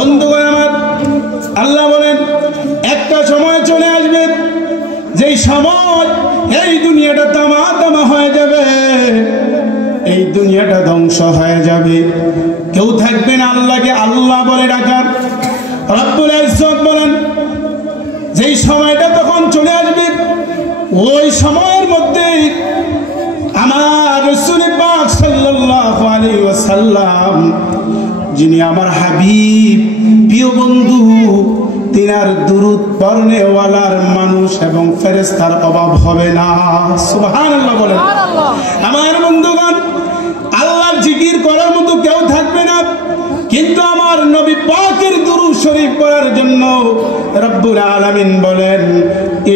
বন্ধুগণ আমার, আল্লাহ বলেন একটা সময় চলে আসবে যেই সময় এই দুনিয়াটা তামা হয়ে যাবে, এই দুনিয়াটা ধ্বংস হয়ে যাবে, কেউ থাকবে না আল্লাহকে আল্লাহ বলে ডাকার। রব্বুল ইজ্জত বলেন যেই সময়টা তখন চলে আসবে, ওই সময়ের মধ্যে আমার রাসূল পাক সাল্লাল্লাহু আলাইহি ওয়াসাল্লাম, যিনি আমার হাবিব প্রিয় বন্ধু, তিনার দুরূদ পড়নেওয়ালার মানুষ এবং ফেরেশতার অভাব হবে না। সুবহানাল্লাহ বলেন। আমার বন্ধুগণ, আল্লাহর জিকির করার মতো কেউ থাকবে না, কিন্তু আমার নবী পাকের দুরূদ শরীফ পড়ার জন্য রব্বুল আলামিন বলেন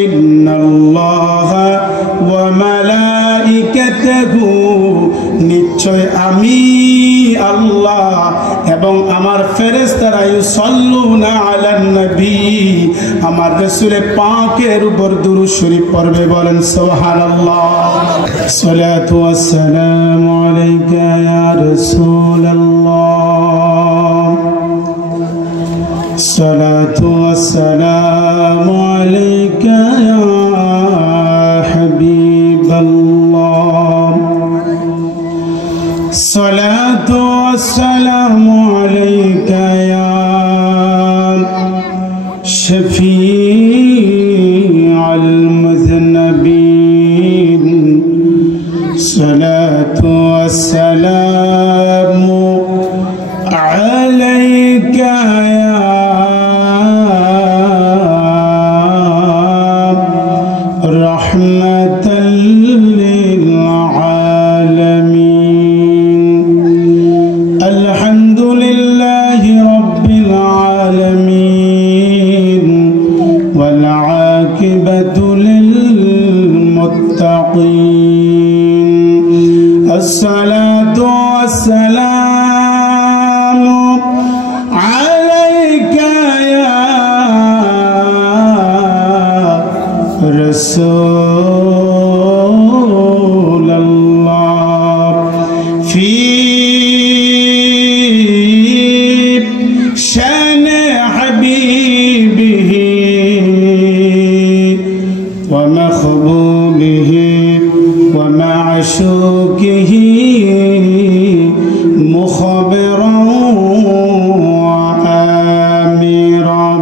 ইন্নাল্লাহা ওয়া মালাইকাতাহু, নিশ্চয় আমি আল্লাহ এবং আমার ফেরেশতারা ইউসাল্লুনা আলান নবী, আমার রাসূল পাকের উপর দুরূদ শরীফ পড়বে। বলেন সুবহানাল্লাহ। সালাতু ওয়াস সালামু আলাইকা ইয়া রাসূলুল্লাহ, সালাতু ওয়াস সালামু আলাইকা ইয়া হাবিবাল্লাহ, সালাতু ওয়াস সালামু আলাইকা ইয়া শফিউল মুযনিবিন, সালাতু ওয়াস সালামু আলাইকা ইয়া রাহমাতাল লিল আলামিন। আলহামদুলিল্লাহি রাব্বিল আলামিন ওয়াল আকিবাতু লিল মুত্তাকিন। আসসালাতু ওয়াসসালামু আলাইকা ইয়া রাসূলুল্লাহ, ফি শান হাবিবিহি ওয়া মাহবুবিহি ওয়া মা'শুকিহি মুখবিরান ওয়া আমিরান।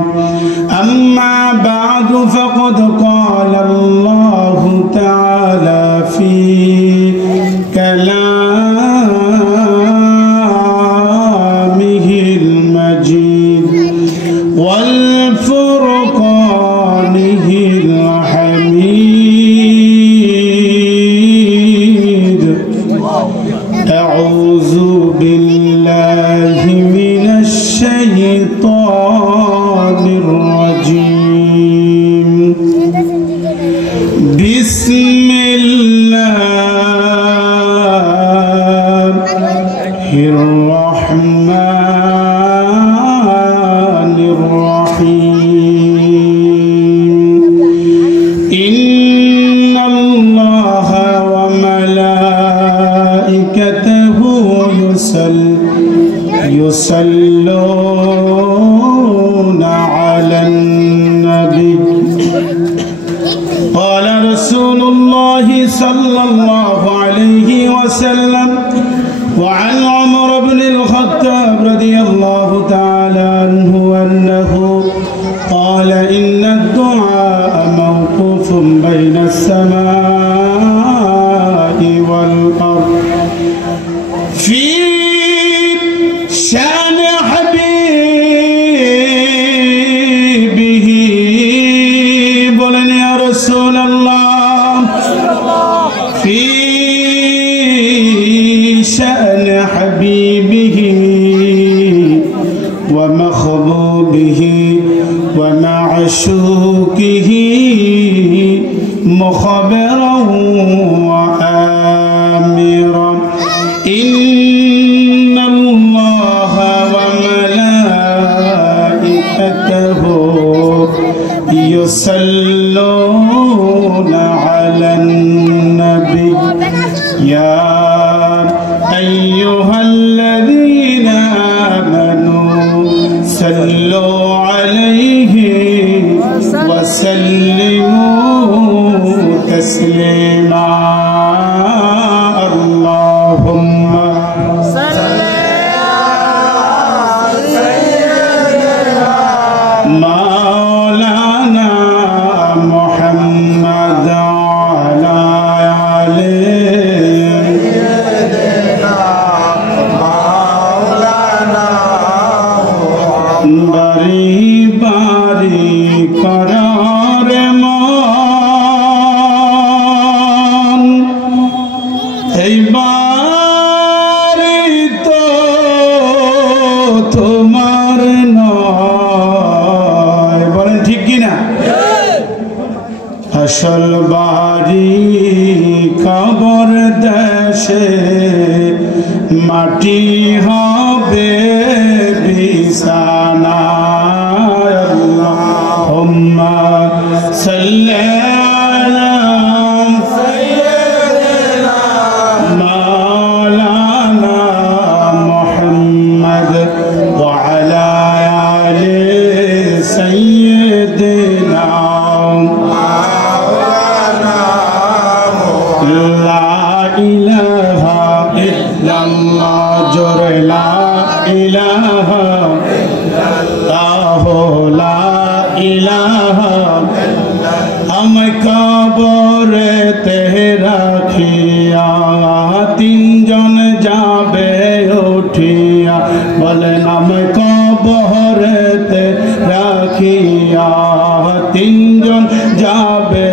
আম্মা বা'দু ফাকাদ قال الله تعالى في كلامه المجيد والفرقانه الحميد، أعوذ بالله من الشيطان الرجيم، بسم الله الرحمن الرحيم، إن الله وملائكته يصلون على النبي، قال رسول الله صلى الله عليه وسلم. وعن عمر بن الخطاب رضي الله تعالى عنه أنه قال إن الدعاء موقوف بين السماء والأرض في شأن حبيبه. بولن يا رسول الله، في شأن حبيبه ومخبوبه ومعشوقه مخبرا وآمرا، إن الله وملائكته يصلون على النبي، يا أيها الذين آمنوا সাল্লু আলাইহি ওয়া সাল্লিমু তাসলিমা আল্লাহুম্মা সাল্লি আলা সাইয়্যিদিনা মাওলানা মুহাম্মাদ আলা আলি সাইয়্যিদিনা মাওলানা বারি বারি করার মান এইবারে তো তোমার নয়, বলেন ঠিক কিনা? আসল বাড়ি কবর দেশে, মাটি হবে বিছানা। আল্লাহুম্মা সাল্লি আলা সাইয়্যিদিনা মাওলানা মুহাম্মদ ওয়া আলা আলি সাইয়্যিদিনা মাওলানা লা ইলাহা ইল্লাল্লাহ, জোরে লা ইলাহা ইল্লাল্লাহ, লা ইলাহা আমায় কবরেতে রাখিয়া তিনজন যাবে উঠিয়া, বলেন আমায় কবরেতে রাখিয়া তিনজন যাবে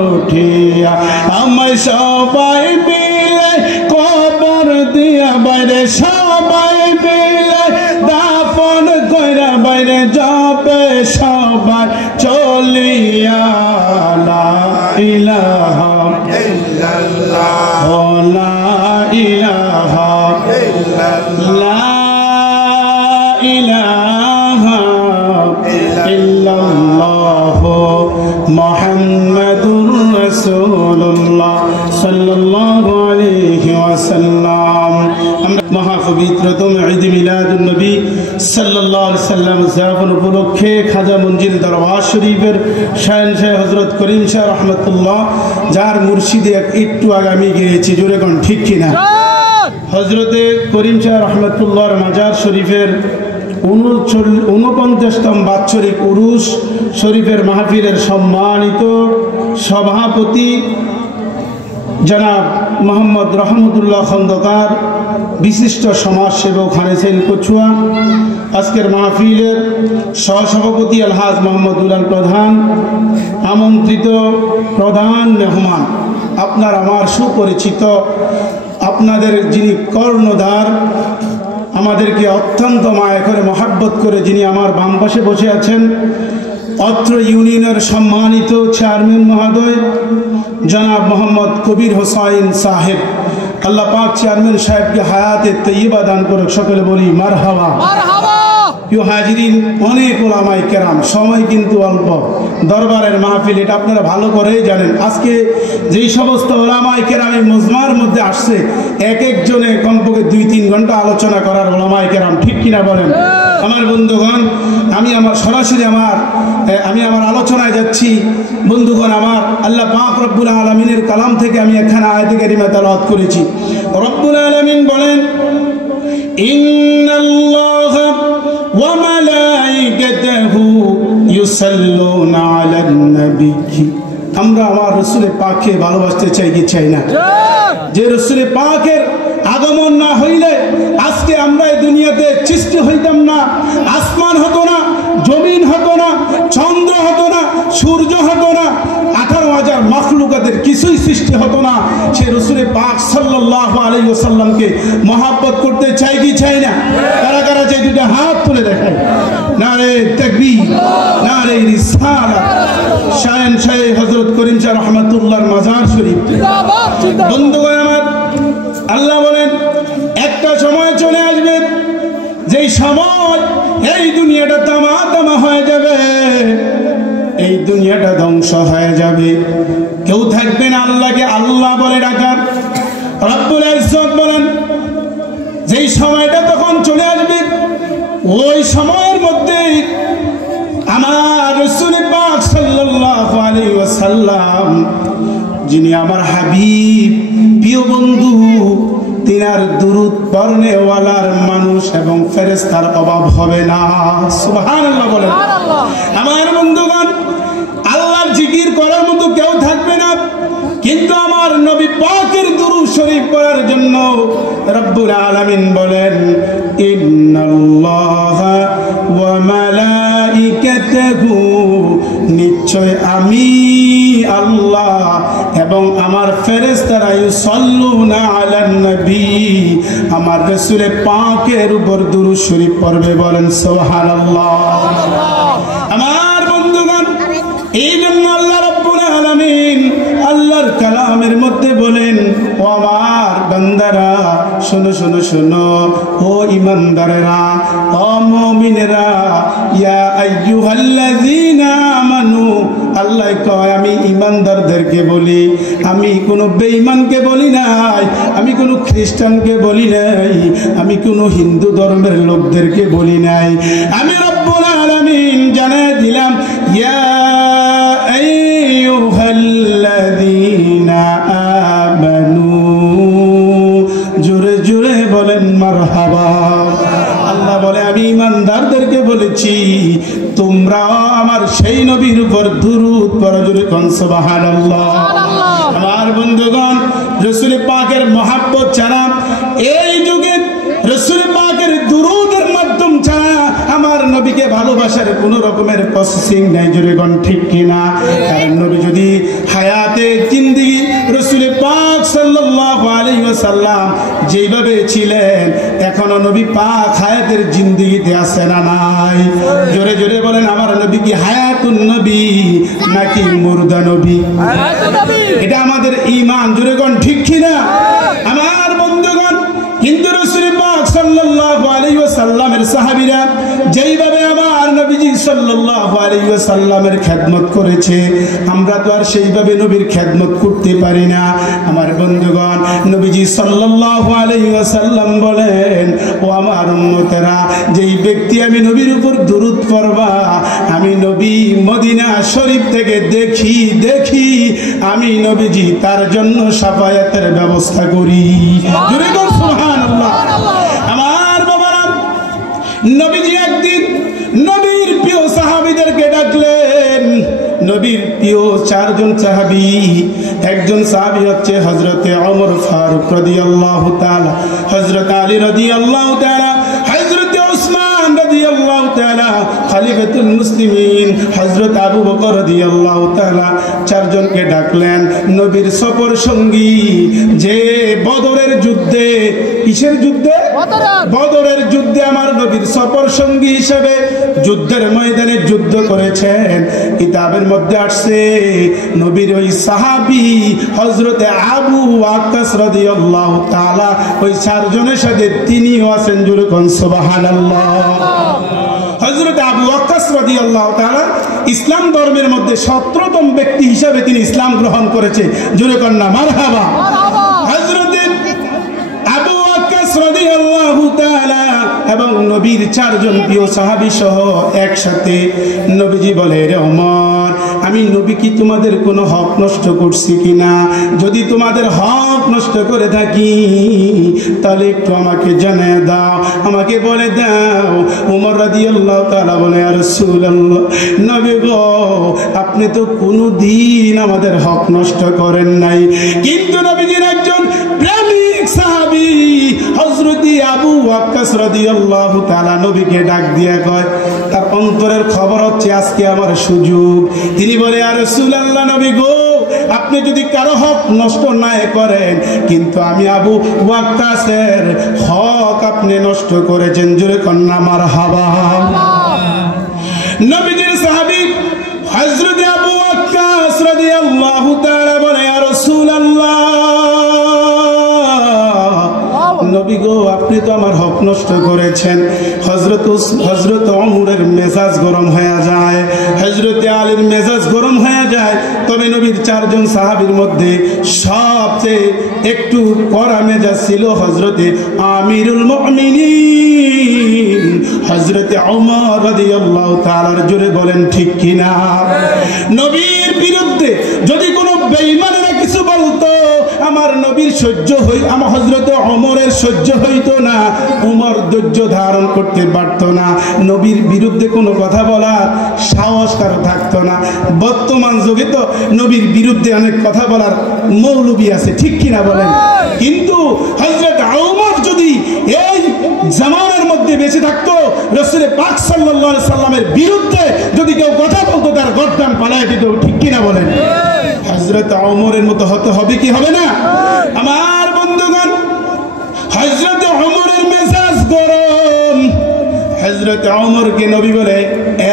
উঠিয়া, আমায় সবাই মিলে কবর দিয়া বাইরে, সবাই মিলে দাফন কইরা বাইরে যাবে সবাই চলিয়া। লা ইলাহা ইল্লাল্লাহ, লা ইলাহা ইল্লাল্লাহ, লা ইলাহা ইল্লাল্লাহ মুহাম্মাদুর রাসূলুল্লাহ সাল্লাল্লাহু আলাইহি ওয়াসাল্লাম। আমরা মহাপবিত্রতম ঈদ মিলাদুন নবী সাল্লাল্লাহু আলাইহি ওয়াসাল্লাম উদযাপন উপলক্ষে খাজা মঞ্জিল দরবার শরীফের শাহেনশাহ হযরত করিম শাহ রহমাতুল্লাহ, যার মুর্শিদে একটু আগামী গিয়েছি, জোরে কোন ঠিক কিনা? হযরতে করিম শাহ রহমাতুল্লাহর মাজার শরীফের 49তম বাৎসরিক উরুস শরীফের মাহফিলের সম্মানিত সভাপতি জনাব মোহাম্মদ রহমতুল্লাহ খন্দকার, বিশিষ্ট সমাজসেবক হানেসেন কচুয়া, আজকের মাহফিলের সহসভাপতি আলহাজ মোহাম্মদ উলাল প্রধান, আমন্ত্রিত প্রধান মেহমান, আপনার আমার সুপরিচিত, আপনাদের যিনি কর্ণধার, আমাদেরকে অত্যন্ত মায়া করে মহাব্বত করে যিনি আমার বাম পাশে বসে আছেন, অত্র ইউনিয়নের সম্মানিত চেয়ারম্যান মহোদয় জনাব মোহাম্মদ কবির হোসাইন সাহেব, আল্লাহ পাক চেয়ারম্যান সাহেবকে হায়াতে তৈয়বা দান করুক, সকলে বলি মারহাবা। প্রিয় হাজিরিন, অনেক ওলামায়ে কেরাম, সময় কিন্তু অল্প, দরবারের মাহফিল, এটা আপনারা ভালো করেই জানেন। আজকে যেই সমস্ত ওলামায়ে কেরাম এই মজমার মধ্যে আসছে, এক একজনে কমপক্ষে 2-3 ঘন্টা আলোচনা করার ওলামায়ে কেরাম, ঠিক কিনা বলেন? আমার বন্ধুগণ, আমি আমার আলোচনায় যাচ্ছি। বন্ধুগণ আমার, আল্লাহ পাক রব্বুল আলামিনের কালাম থেকে আমি এখানে আয়াতে কারিমা তেলাওয়াত করেছি। রব্বুল আলামিন বলেন, ইন্নাল্লাহা ওয়া মালাইকাতাহু ইউসাল্লুনা আলান নবী। আমরা আমার রাসূলের পাককে ভালোবাসতে চাই কি চাই না? যে রাসূলের পাকের আগমন না হইলে আজকে আমরা এই দুনিয়াতে সৃষ্টি হইতাম না, আসমান হতো না, জমিন হতো না, চন্দ্র হতো না, সূর্য হতো না, 18,000 মাখলুকাতের কিছুই সৃষ্টি হতো না। সে রাসূলের পাক সাল্লাল্লাহু আলাইহি ওয়াসাল্লামকে মহব্বত করতে চাই কি চাই না? কারা কারা চাই দুটো হাত তুলে দেখায়। নারে তাকবীর, নারে রিসালাত। শাহেনশাহ হযরত করিম শাহ রহমাতুল্লাহর মাজার শরীফ। বন্ধুগণ আমার, আল্লাহ বলেন একটা সময় চলে আসবে যেই সময় এই দুনিয়াটা তামা হয়ে যাবে, এই দুনিয়াটা ধ্বংস হয়ে যাবে, কেউ থাকবে না আল্লাহকে আল্লাহ বলে ডাকার। রব্বুল ইজ্জত বলেন যেই সময়টা তখন চলে আসবে, ওই সময়ের মধ্যে আমার রাসূল পাক সাল্লাল্লাহু আলাইহি ওয়াসাল্লাম, যিনি আমার হাবিব প্রিয় বন্ধু, তিনার দুরূদ পড়নেওয়ালার মানুষ এবং ফেরেশতার অভাব হবে না। সুবহানাল্লাহ বলেন। আমার বন্ধুগণ, আল্লাহর জিকির করার মতো কেউ থাকবে না, কিন্তু আমার নবী পাকের দুরূদ শরীফ পড়ার জন্য রব্বুল আলামিন বলেন, ইন্নাল্লাহা ওয়া মালাইকাতাহু, নিশ্চয় আমি আল্লাহ এবং আমার ফেরেশতারা ইউসাল্লুনা আলান নবী, আমার রাসূল পাকের উপর দুরূদ শরীফ পড়বে। বলেন সুবহানাল্লাহ। আমার বন্ধুগণ, এই জন্য আল্লাহ রাব্বুল আলামিন আল্লাহর কালামের মধ্যে বলেন, ও আমার বান্দারা শোনো শোনো শোনো, ও ঈমানদারেরা, ও মুমিনেরা, ইয়া আইয়ুহাল্লাযীনা আমানু, আল্লাহ কয় আমি ঈমানদারদেরকে বলি, আমি কোনো বেঈমানকে বলি নাই, আমি কোনো খ্রিস্টানকে বলি নাই, আমি কোনো হিন্দু ধর্মের লোকদেরকে বলি নাই, আমি রব্বুল আলামিন জানিয়ে দিলাম, ইয়া আইয়ুহাল্লাযীনা আমানু, জোরে জোরে বলেন মারহাবা। আল্লাহ বলে আমি ঈমানদারদেরকে বলেছি, তোমরা আমার সেই নবীর উপর দুরূদ পড়ো। জোরে কোন সুবহানাল্লাহ। আমার বন্ধুগণ, রাসূল পাকের মহব্বত ছাড়া, এই যুগে রাসূল পাকের দুরূদের মাধ্যম ছাড়া আমার নবীকে ভালোবাসার কোন রকমের প্রসেসিং নাই। জোরে কোন ঠিক কিনা? কারণ নবী যদি হায়াতে জিন্দেগি রাসূল পাক সাল্লাল্লাহু আলাইহি ওয়াসাল্লাম যেভাবে ছিলেন, এখনো নবী পাক হায়াতের জিন্দেগিতে আছে না নাই? জোরে জোরে বলেন, আমার নবী কি হায়াতুন নবী নাকি মুর্দা নবী? এটা আমাদের ঈমান। জোরে কোন ঠিক কিনা? আমার বন্ধুগণ, কিন্তু রাসূল পাক সাল্লাল্লাহু আলাইহি ওয়াসাল্লামের সাহাবীরা যেইভাবে আমার নবীজি সাল্লাল্লাহু আলাইহি ওয়াসাল্লামের খেদমত করেছে, আমরা তো আর সেইভাবে নবীর খেদমত করতে পারি না। আমার বন্ধুগণ, নবীজি সাল্লাল্লাহু আলাইহি ওয়াসাল্লাম বলেন, ও আমার উম্মতেরা, যেই ব্যক্তি আমি নবীর উপর দুরূদ পড়বা, আমি নবী মদিনা শরীফ থেকে দেখি আমি নবীজি তার জন্য শাফায়াতের ব্যবস্থা করি। জোরে বল সুবহানাল্লাহ। আমার বাবারা, নবীজি একদিন নবীর প্রিয় সাহাবীদেরকে ডাকলেন। নবীর প্রিয় চারজন সাহাবী, একজন সাহাবী হচ্ছে হযরতে ওমর ফারুক রাদিয়াল্লাহু তাআলা, হযরত আলী রাদিয়াল্লাহু তাআলা, হযরতে উসমান রাদিয়াল্লাহু তাআলা, খলিফাতুল মুসলিমিন হযরত আবু বকর রাদিয়াল্লাহু তাআলা। চারজনকে ডাকলেন নবীর সফর সঙ্গী, যে বদরের যুদ্ধে, কিসের যুদ্ধে? বদরের যুদ্ধে আমার নবীর সফর সঙ্গী হিসেবে যুদ্ধের ময়দানে যুদ্ধ করেছেন। কিতাবের মধ্যে আসছে নবীর ওই সাহাবী হযরতে আবু ওয়াক্কাস রাদিয়াল্লাহু তাআলা, ওই চারজনের সাথে তিনিও আছেন। জোরে কোন সুবহানাল্লাহ। হযরত আবু ওয়াক্কাস রাদিয়াল্লাহু তাআলা ইসলাম ধর্মের মধ্যে 17তম ব্যক্তি হিসেবে তিনি ইসলাম গ্রহণ করেছে। জোরে কোন না মারহাবা। হযরত আবু ওয়াক্কাস রাদিয়াল্লাহু তাআলা এবং নবীর চারজন প্রিয় সাহাবী সহ একসাথে নবীজি বলে, রে ওমর, আমি নবী কি তোমাদের কোনো হক নষ্ট করছি কিনা? যদি তোমাদের হক নষ্ট করে থাকি তাহলে একটু আমাকে জানিয়ে দাও, আমাকে বলে দাও। ওমর রাদিয়াল্লাহু তাআলা বলে, ইয়া রাসূলুল্লাহ, নবী গো, আপনি তো কোনোদিন আমাদের হক নষ্ট করেন নাই। কিন্তু নবীজির একজন প্রেমিক সাহাবী হযরত আবু ওয়াক্কাস রাদিয়াল্লাহু তাআলা নবীকে ডাক দিয়ে কয়, তার অন্তরের খবর হচ্ছে আজকে আমার সুযোগ। তিনি বলে, ইয়া রাসূলুল্লাহ, নবী গো, আপনি যদি কারো হক নষ্ট না করেন, কিন্তু আমি আবু ওয়াক্কাসের হক আপনি নষ্ট করেছেন। জোরে কন্না মারহাবা। নবীজির সাহাবী হযরত আবু ওয়াক্কাস রাদিয়াল্লাহু তাআলা বলে, ইয়া রাসূলুল্লাহ, নবী গো, আপনি তো আমার হক নষ্ট করেছেন। হযরত ওমরের মেজাজ গরম হয়ে যায়, হযরত আলীর মেজাজ গরম হয়ে যায়। তবে নবীর চারজন সাহাবীর মধ্যে সবচেয়ে একটু কড়া মেজাজ ছিল হযরতে আমিরুল মুমিনিন হযরতে ওমর রাদিয়াল্লাহু তাআলার জোরে বলেন ঠিক কিনা? নবীর বিরুদ্ধে যদি কোনো বেঈমানেরা কিছু বলতো, আমার নবীর সহ্য হই, আমার হযরতে ওমরের সহ্য হইতো না। ওমর ধৈর্য ধারণ করতে পারতো না। নবীর বিরুদ্ধে কোনো কথা বলার সাহস কারো থাকতো না। বর্তমান যুগে তো নবীর বিরুদ্ধে অনেক কথা বলার মৌলবি আছে, ঠিক কিনা বলেন? কিন্তু হযরত ওমর যদি এই জামানার মধ্যে বেঁচে থাকতো, রাসূল পাক সাল্লাল্লাহু আলাইহি সাল্লামের বিরুদ্ধে যদি কেউ কথা বলতো, তার গর্দান পালায় দিত, ঠিক কিনা বলেন? হযরত ওমরের মতো হতে হবে কি হবে না? আমার বন্ধুগণ, হযরত ওমরের মেজাজ গরম। হযরত ওমরকে নবী বলে,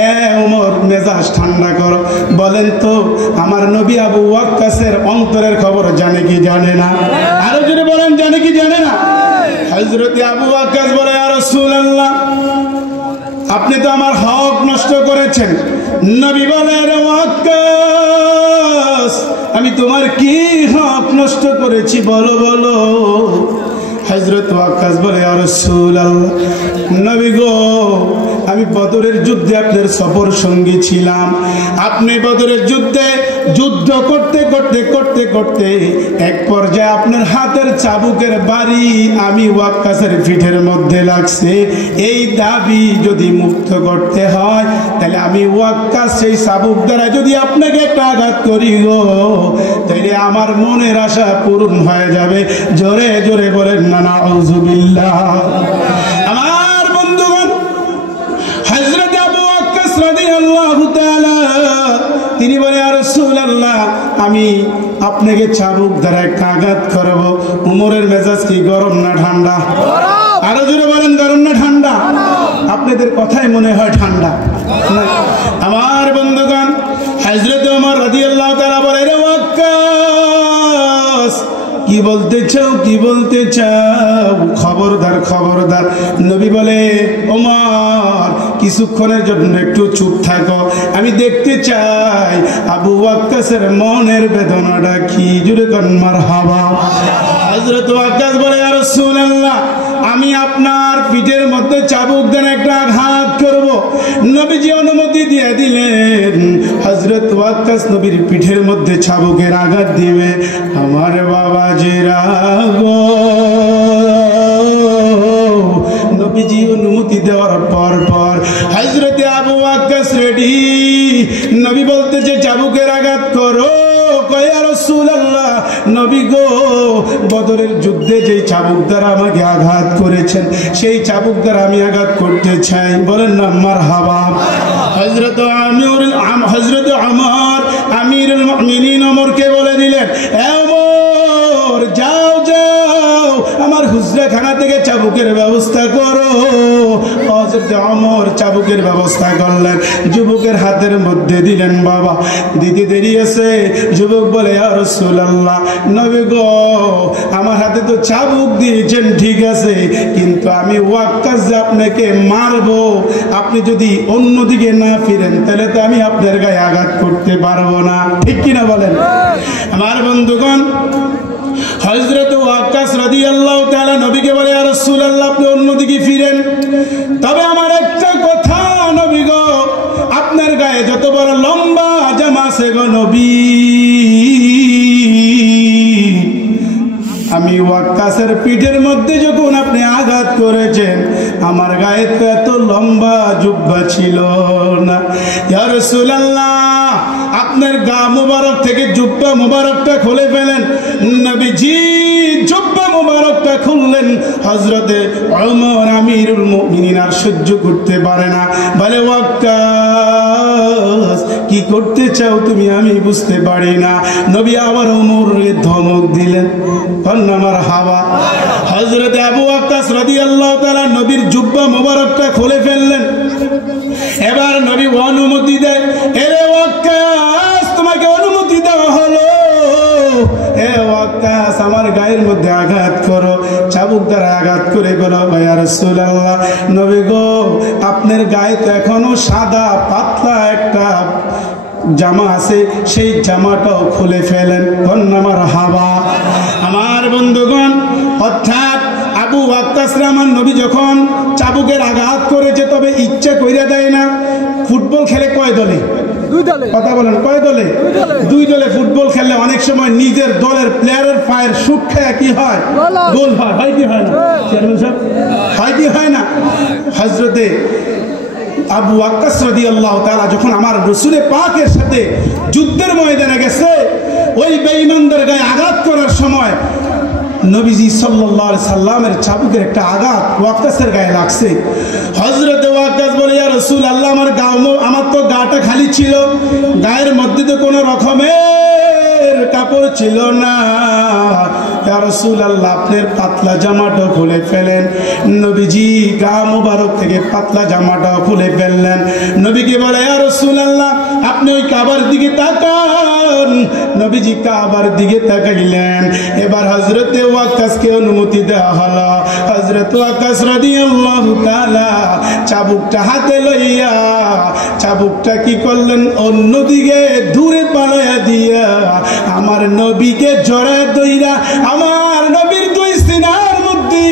এ ওমর, মেজাজ ঠান্ডা করো। বলেন তো, আমার নবী আবু ওয়াক্কাসের অন্তরের খবর জানে কি জানে না? আরো যদি বলেন, জানে কি জানে না? হযরত আবু ওয়াক্কাস বলে, ইয়া রাসূলুল্লাহ, আপনি তো আমার হক নষ্ট করেছেন। নবী বলে, রে ওয়াক্কাস, আমি তোমার কি হক নষ্ট করেছি বলো বলো। হযরত ওয়াক্কাস বলে, ইয়া রাসূলুল্লাহ, নবী গো, আমি বদরের যুদ্ধে আপনার সফর সঙ্গী ছিলাম। আপনি বদরের যুদ্ধে যুদ্ধ করতে করতে করতে করতে এক পর্যায়ে আপনার হাতের চাবুকের বাড়ি আমি ওয়াক্কাসের পিঠের মধ্যে লাগছে। এই দাবি যদি মুক্ত করতে হয়, তাহলে আমি ওয়াক্কাস সেই চাবুক দ্বারা যদি আপনাকে একটা আঘাত করি গো, তাহলে আমার মনের আশা পূরণ হয়ে যাবে। জোরে জোরে বলেন না নাউযুবিল্লাহ। আমার বন্ধুগণ, হযরত আবু ওয়াক্কাস রাদিয়াল্লাহু তাআলা তিনি বলে, ইয়া রাসূলুল্লাহ, আমি আপনাকে চাবুক দ্বারা একটা আঘাত করব। উমরের মেজাজ কি গরম না ঠান্ডা? আরো জোরে বলেন, গরম না ঠান্ডা? আপনাদের কথাই মনে হয় ঠান্ডা। আমার বন্ধুগণ, হযরত ওমর রাদিয়াল্লাহু তাআলা বলে, রে ওয়াক্কাস, কি বলতে চাও, কি বলতে চাও? খবরদার খবরদার। নবী বলে, ওমর, কিছুক্ষণের জন্য একটু চুপ থাকো, আমি দেখতে চাই আবু ওয়াক্কাসের মনের বেদনাটা কি। জোরে কোন মারহাবা। হযরত ওয়াক্কাস বলে, ইয়া রাসূলুল্লাহ, আমি আপনার পিঠের মধ্যে চাবুক দিয়ে একটা আঘাত করব। নবীজি অনুমতি দিয়ে দিলেন। হযরত ওয়াক্কাস নবীর পিঠের মধ্যে চাবুকের আঘাত দিবে। আমার বাবাজিরা গো, নবীজি অনুমতি দেওয়ার পর পর হযরত আবু ওয়াক্কাস রেডি। নবী বলতেছে, চাবুকের আঘাত করো। কয়, ইয়া রাসূলুল্লাহ, নবী গো, বদরের যুদ্ধে যে চাবুক দ্বারা আমাকে আঘাত করেছেন, সেই চাবুক দ্বারা আমি আঘাত করতে চাই। বলেন না মারহাবা। হযরত ওমর আমিরুল মুমিনিন ওমরকে বলে দিলেন, এ ওমর, যাও যাও, আমার হুজরাখানা থেকে চাবুকের ব্যবস্থা করো। হযরত ওমর চাবুকের ব্যবস্থা করলেন, যুবকের হাতের মধ্যে দিলেন। বাবা, দিতে দেরি আছে। যুবক বলে, ইয়া রাসূলুল্লাহ, নবী গো, আমার হাতে তো চাবুক দিয়েছেন ঠিক আছে, কিন্তু আমি ওয়াক্কাস যে আপনাকে মারবো, আপনি যদি অন্যদিকে না ফিরেন, তাহলে তো আমি আপনার গায়ে আঘাত করতে পারবো না, ঠিক কিনা বলেন? আমার বন্ধুগণ, হযরত ওয়াক্কাস রাদিয়াল্লাহু তাআলা নবীকে বলে, ইয়া রাসূলুল্লাহ, আপনি অন্যদিকে ফিরেন। তবে আমার একটা কথা নবী গো, আপনার গায়ে যত বড় লম্বা জামা আছে গো নবী, আমি ওয়াক্কাসের পিঠের মধ্যে যখন আপনি আঘাত করেছেন, আমার গায়ে তো এত লম্বা জুব্বা ছিল না। ইয়া রাসূলুল্লাহ, আপনার গা মুবারক থেকে জুব্বা মুবারকটা খুলে ফেলেন। নবীজি জুব্বা মুবারকটা খুললেন। হযরতে ওমর আমিরুল মুমিনিন আর সহ্য করতে পারে না, বলে, ওয়াক্কাস, কি করতে চাও তুমি? আমি বুঝতে পারি না। নবী আবার ওমরকে ধমক দিলেন। আমার হাওয়া। হযরতে আবু ওয়াক্কাস রাদিয়াল্লাহু তাআলা নবীর জুব্বা মুবারকটা খুলে ফেললেন। এবার নবী অনুমতি দেয়, এরে ওয়াক্কাস, তোমাকে অনুমতি দেওয়া হলো। এ ওয়াক্কাস, আমার গায়ের মধ্যে আঘাত করো। চাবুক দ্বারা আঘাত করে বলো, ইয়া রাসূলুল্লাহ, নবী গো, আপনার গায়ে তো এখনো সাদা পাতলা একটা জামা আছে, সেই জামাটাও খুলে ফেলেন। আমার হাওয়া। আমার বন্ধুগণ, অর্থাৎ আবু আবু ওয়াক্কাসরে আমার নবী যখন চাবুকের আঘাত করেছে, তবে ইচ্ছা কইরা দেয় না। ফুটবল খেলে কয় দলে? কথা বলেন, কয় দলে? দুই দলে ফুটবল খেললে অনেক সময় নিজের দলের প্লেয়ারের পায়ের সুখ খেয়ে কি হয়? গোল হয়। হয় কি হয় না? চেয়ারম্যান সাহেব, হয় কি হয় না? হযরতে আবু ওয়াক্কাস রাদিয়াল্লাহু তাআলা যখন আমার রাসূলে পাকের সাথে যুদ্ধের ময়দানে গেছে, ওই বেঈমানদের গায়ে আঘাত করার সময় নবীজি সাল্লাল্লাহু আলাইহি সাল্লামের চাবুকের একটা আঘাত ওয়াক্কাসের গায়ে লাগছে। হযরতে ওয়াক্কাস বলে, ইয়া রাসূলুল্লাহ, আমার তো গাটা খালি ছিল, গায়ের মধ্যে তো কোনো রকমের কাপড় ছিল না। ইয়া রাসূলুল্লাহ, আপনার পাতলা জামাটা খুলে ফেলেন। নবীজি গা মোবারক থেকে পাতলা জামাটা খুলে ফেললেন। নবীকে বলে, ইয়া রাসূলুল্লাহ, আপনি ওই কাবার দিকে তাকান। নবীজি কাবার দিকে তাকাইলেন। এবার হযরতে ওয়াক্কাসকে অনুমতি দেওয়া হলো। হযরত ওয়াক্কাস রাদিয়াল্লাহু তাআলা চাবুকটা হাতে লইয়া চাবুকটা কি করলেন? অন্যদিকে দূরে পালাইয়া দিয়া আমার নবীকে জড়ায় দইরা আমার নবীর দুই সিনার মধ্যে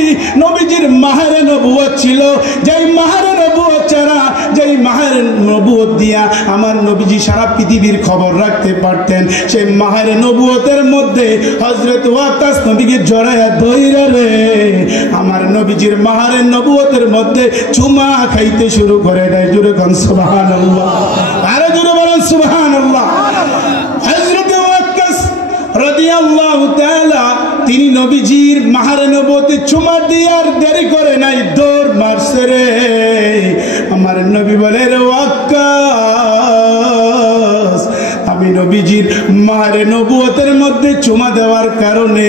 নবীজির মাহের নবুয়ত ছিল, যেই মাহের নবুয়ত ছাড়া, যেই মাহের নবুয়ত দিয়া আমার নবীজি সারা পৃথিবীর খবর রাখতে পারতেন, সেই মাহের নবুয়তের মধ্যে হযরত ওয়াক্কাস নবীকে জড়ায়া দইরা রে আমার নবীজির মাহের নবুয়তের মধ্যে চুমা খাইতে শুরু করে দেয়। জোরে কোন সুবহানাল্লাহ, আরে জোরে বলেন সুবহানাল্লাহ। হযরতে ওয়াক্কাস রাদিয়াল্লাহু তাআলা তিনি নবীজির মাহের নবুয়তে চুমা দিয়ে আর দেরি করে নাই, দৌড় মারছে রে। আমার নবী বলে, রে ওয়াক্কাস, আমি নবীজির মাহের নবুয়তের মধ্যে চুমা দেওয়ার কারণে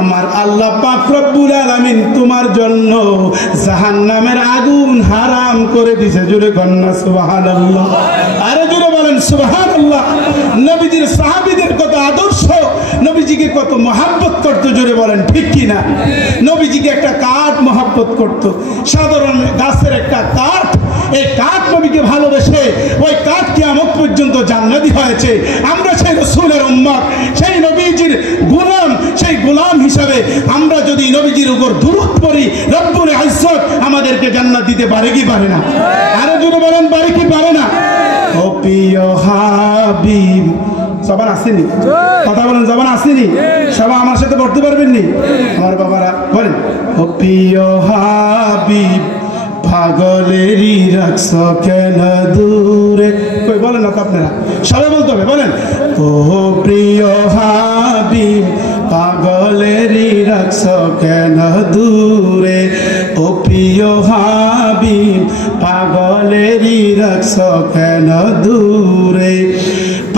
আমার আল্লাহ পাক রব্বুল আলামিন তোমার জন্য জাহান্নামের আগুন হারাম করে দিয়েছে। জোরে কন্যা সুবহানাল্লাহ, আরে জোরে বলেন সুবহানাল্লাহ। নবীজির সাহাবীদের কত আদর্শ, নবীজিকে কত মহব্বত করতো, জোরে বলেন ঠিক কি না? নবীজিকে একটা কাঠ মহব্বত করতো, সাধারণ গাছের একটা কাঠ, এই কাঠ নবীকে ভালোবেসে ওই কাঠ কিয়ামত পর্যন্ত জান্নাতি হয়েছে। আমরা সেই রাসূলের উম্মত, সেই নবীজির গোলাম, সেই গোলাম হিসাবে আমরা যদি নবীজির উপর দুরূদ পড়ি, রব্বুল ইজ্জত আমাদেরকে জান্নাত দিতে পারে কি পারে না? আরো জোরে বলেন, পারে কি পারে না? ও প্রিয় হাবিব, জবান আসেনি? কথা বলেন, জবান আসেনি? সবাই আমার সাথে পড়তে পারবেন নি? আমার বাবারা বলেন, ও প্রিয় হাবিব, পাগলেরই রাখছ কেন দূরে। কই বলেন না তো আপনারা, সবাই বলতে হবে, বলেন, ও প্রিয় হাবিব, পাগলেরই রাখছ কেন দূরে। ও প্রিয় হাবিব, পাগলেরই রাখছ কেন দূরে।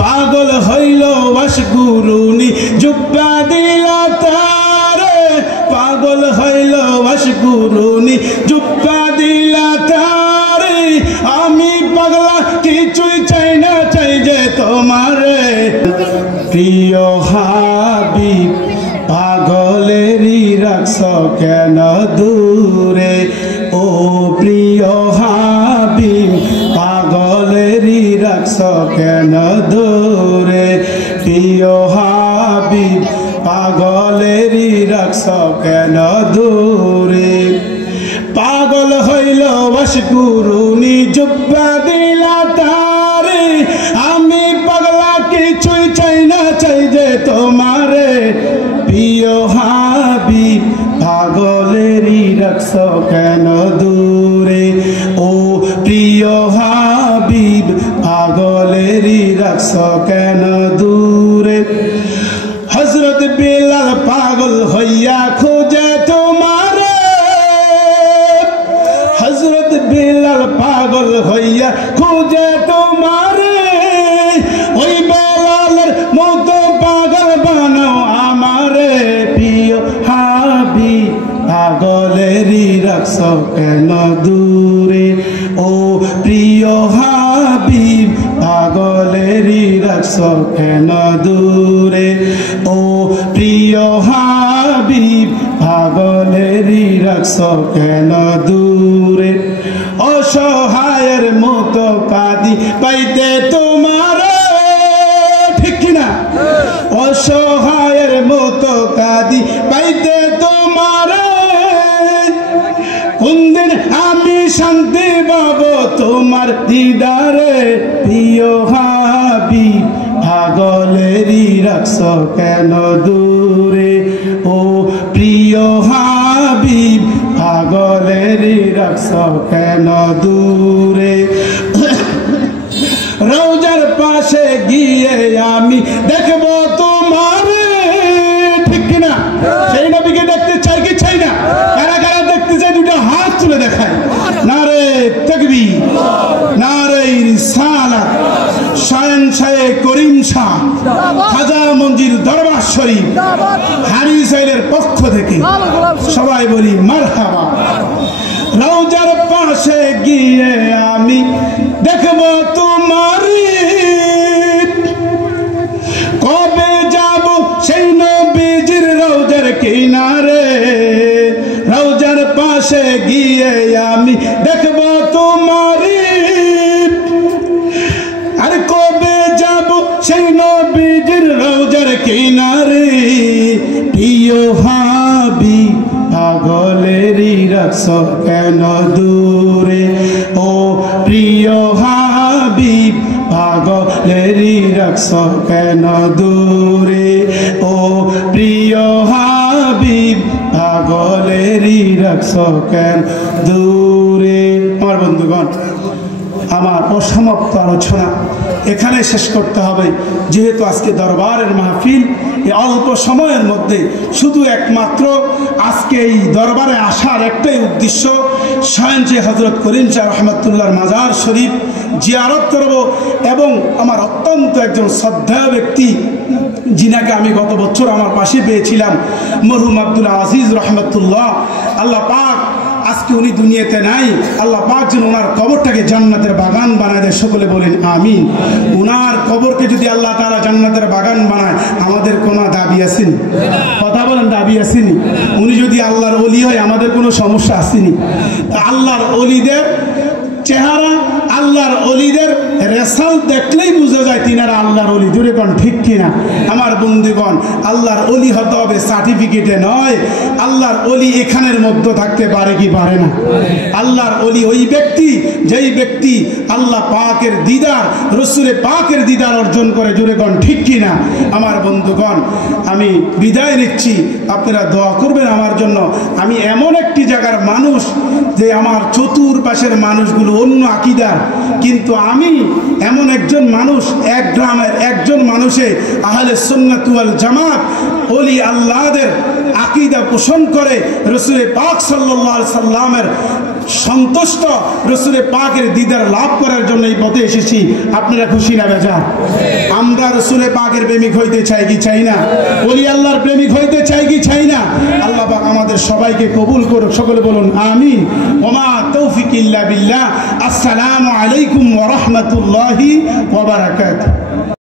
পাগল হইল ওয়াশকুরুনি জুব্বা দিলা তারে, পাগল হইল ওয়াশকুরুনি জুব্বা দিলা তারে। আমি পাগলা কিছুই চাই না, চাই যে তোমারে। প্রিয় হাবিব, পাগলেরই রাখছ কেন দূরে। ও প্রিয় হাবিব, পাগলেরই রাখছ কেন দূরে। প্রিয় হাবিব, পাগলেরই রাখছ কেন দূরে। পাগল হইল ওয়াশকুরুনি জুব্বা দিলা তারে। আমি পাগলা কিছুই চাই না, চাই যে তোমারে। প্রিয় হাবিব, পাগলেরই রাখছ কেন দূরে। ও প্রিয় হাবিব, পাগলেরই রাখছ কেন দূরে। হযরত বিলাল পাগল হইয়া খোঁজে তোমারে। হযরত বিলাল পাগল হইয়া খোঁজে তোমারে। ওই বেলালের মতো পাগল বানাও আমারে। প্রিয় হাবিব, পাগলেরই রাখছ কেন দূরে। ও প্রিয় হাবিব, পাগলেরই রাখছ কেন দূরে। ও প্রিয় হাবিব, পাগলেরই রাখছ কেন দূরে। অসহায়ের মতো কাঁদি পাইতে তোমারে, ঠিক কিনা? অসহায়ের মতো কাঁদি পাইতে তোমারে। আমি শান্তি পাবো তোমার দিদারে প্রিয় হাবিব পাগলেরই রাখছ কেন দূরে ও প্রিয় হাবিব পাগলেরই রাখছ কেন দূরে রওজার পাশে গিয়ে আমি দেখবো তোমার ঠিক কিনা সেই নবীকে দেখতে চাই কি চাই না কারা কারা দেখতে চাই দুটো হাত তুলে দেখায় নারে তাকবীর নারে রিসালাত শাহে করিম শাহ খাজা মঞ্জিল দরবার শরীফ হারিসাইলের পক্ষ থেকে সবাই বলি মারহাবা রওজার পাশে গিয়ে আমি দেখবো তোমার কবে যাব সেই নবীজির রওজার কিনারে রওজার পাশে গিয়ে আমি দেখবো তোমার আর কবে যাব সেই নবীজির রওজার কিনারে প্রিয় হাবিব পাগলেরই রাখছ কেন দূরে ও প্রিয় হাবিব পাগলেরই রাখছ কেন দূরে ও প্রিয় হাবিব পাগলেরই রাখছ কেন দূরে আমার বন্ধুগণ আমার অসমাপ্ত আলোচনা এখানে শেষ করতে হবে যেহেতু আজকে দরবারের মাহফিল এই অল্প সময়ের মধ্যে শুধু একমাত্র আজকে এই দরবারে আসার একটাই উদ্দেশ্য স্বয়ং যে হযরত করিম শাহ রহমতুল্লাহর মাজার শরীফ জিয়ারত করব এবং আমার অত্যন্ত একজন শ্রদ্ধেয় ব্যক্তি যিনাকে আমি গত বছর আমার পাশে পেয়েছিলাম মরহুম আব্দুল আজিজ রহমতুল্লাহ আল্লাহ পাক আজকে উনি দুনিয়াতে নাই আল্লাহ পাক যেন ওনার কবরটাকে জান্নাতের বাগান বানায় দেয় সকলে বলেন আমিন ওনার কবরকে যদি আল্লাহ তাআলা জান্নাতের বাগান বানায় আমাদের কোনো দাবি আসেনি কথা বলেন দাবি আসেনি উনি যদি আল্লাহর ওলি হয় আমাদের কোনো সমস্যা আসেনি আল্লাহর ওলিদের চেহারা আল্লাহর ওলিদের রেসাল্ট দেখলেই বোঝা যায় তিনারা আল্লাহর ওলি জুড়ে কোন ঠিক কিনা আমার বন্ধুগণ আল্লাহর ওলি হতে হবে সার্টিফিকেটে নয় আল্লাহর ওলি এখানের মধ্যে থাকতে পারে কি পারে না আল্লাহর ওলি ওই ব্যক্তি যেই ব্যক্তি আল্লাহ পাকের দিদার রাসূলের পাকের দিদার অর্জন করে জুড়ে কোন ঠিক কিনা আমার বন্ধুগণ আমি বিদায় নিচ্ছি আপনারা দোয়া করবেন আমার জন্য আমি এমন একটি জায়গার মানুষ যে আমার চতুর্পাশের মানুষগুলো অন্য আকীদার কিন্তু আমি এমন একজন মানুষ এক গ্রামের একজন মানুষে আহলে সুন্নাত ওয়াল জামাত ওলি আল্লাহদের আকীদা পোষণ করে রাসূল পাক সাল্লাল্লাহু আলাইহি সাল্লামের সন্তুষ্ট রাসূলের পাকের দিদার লাভ করার জন্য এই পথে এসেছি আপনারা খুশি না বেজার আমরা রাসূলের পাকের প্রেমিক হইতে চাই কি চাই না ওলি আল্লাহর প্রেমিক হইতে চাই কি চাই না আল্লাহ পাক আমাদের সবাইকে কবুল করুক সকলে বলুন আমিন ওমা তৌফিক ইল্লা বিল্লাহ আসসালামু আলাইকুম ওয়া রাহমাতুল্লাহি ওয়া বারাকাতুহু